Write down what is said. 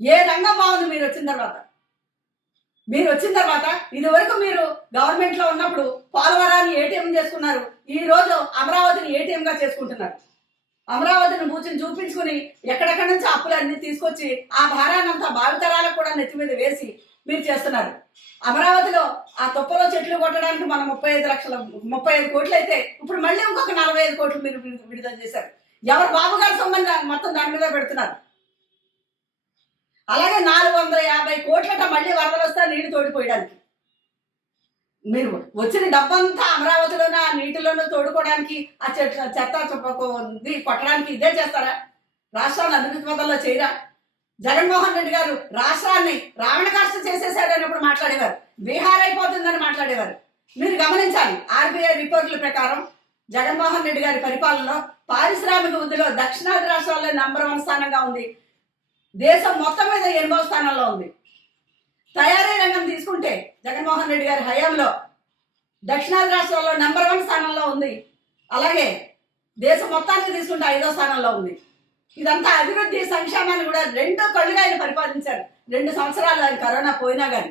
ఏ రంగం బాగుంది మీరు వచ్చిన తర్వాత? ఇది వరకు మీరు గవర్నమెంట్ లో ఉన్నప్పుడు పోలవరాన్ని ఏటీఎం చేసుకున్నారు, ఈ రోజు అమరావతిని ఏటీఎం గా చేసుకుంటున్నారు. అమరావతిని కూర్చొని చూపించుకుని ఎక్కడెక్కడి నుంచి అప్పులన్నీ తీసుకొచ్చి ఆ భారాన్నంతా భావితరాలకు కూడా నెత్తి మీద వేసి మీరు చేస్తున్నారు. అమరావతిలో ఆ తుప్పలో చెట్లు కొట్టడానికి మనం 35 కోట్లు అయితే ఇప్పుడు మళ్ళీ ఇంకొక 45 కోట్లు మీరు విడుదల చేశారు. ఎవరు బాబు గారి సంబంధం మొత్తం దాని మీద పెడుతున్నారు. అలాగే 450 కోట్లట మళ్ళీ వరదలు వస్తా నీళ్లు తోడిపోయడానికి. మీరు వచ్చిన డబ్బంతా అమరావతిలోనే ఆ నీటిలోనూ తోడుకోవడానికి, ఆ చెత్త కొట్టడానికి ఇదే చేస్తారా? రాష్ట్రాన్ని అభివృద్ధి పదంలో చేయరా? జగన్మోహన్ రెడ్డి గారు రాష్ట్రాన్ని రావణ కాష్ట చేసేసారు అన్నప్పుడు మాట్లాడేవారు, బీహార్ అయిపోతుందని మాట్లాడేవారు. మీరు గమనించాలి, ఆర్బీఐ రిపోర్టుల ప్రకారం జగన్మోహన్ రెడ్డి గారి పరిపాలనలో పారిశ్రామిక వృద్ధిలో దక్షిణాది రాష్ట్రాల్లో నంబర్ 1 స్థానంగా ఉంది. దేశం మొత్తం మీద 8వ స్థానంలో ఉంది. తయారీ రంగం తీసుకుంటే జగన్మోహన్ రెడ్డి గారి హయాంలో దక్షిణాది రాష్ట్రాల్లో నంబర్ 1 స్థానంలో ఉంది. అలాగే దేశం మొత్తానికి తీసుకుంటే 5వ స్థానంలో ఉంది. ఇదంతా అభివృద్ధి సంక్షేమాన్ని కూడా 2 కళ్ళుగా ఆయన పరిపాలించారు. 2 సంవత్సరాలు ఆయన కరోనా పోయినా కానీ.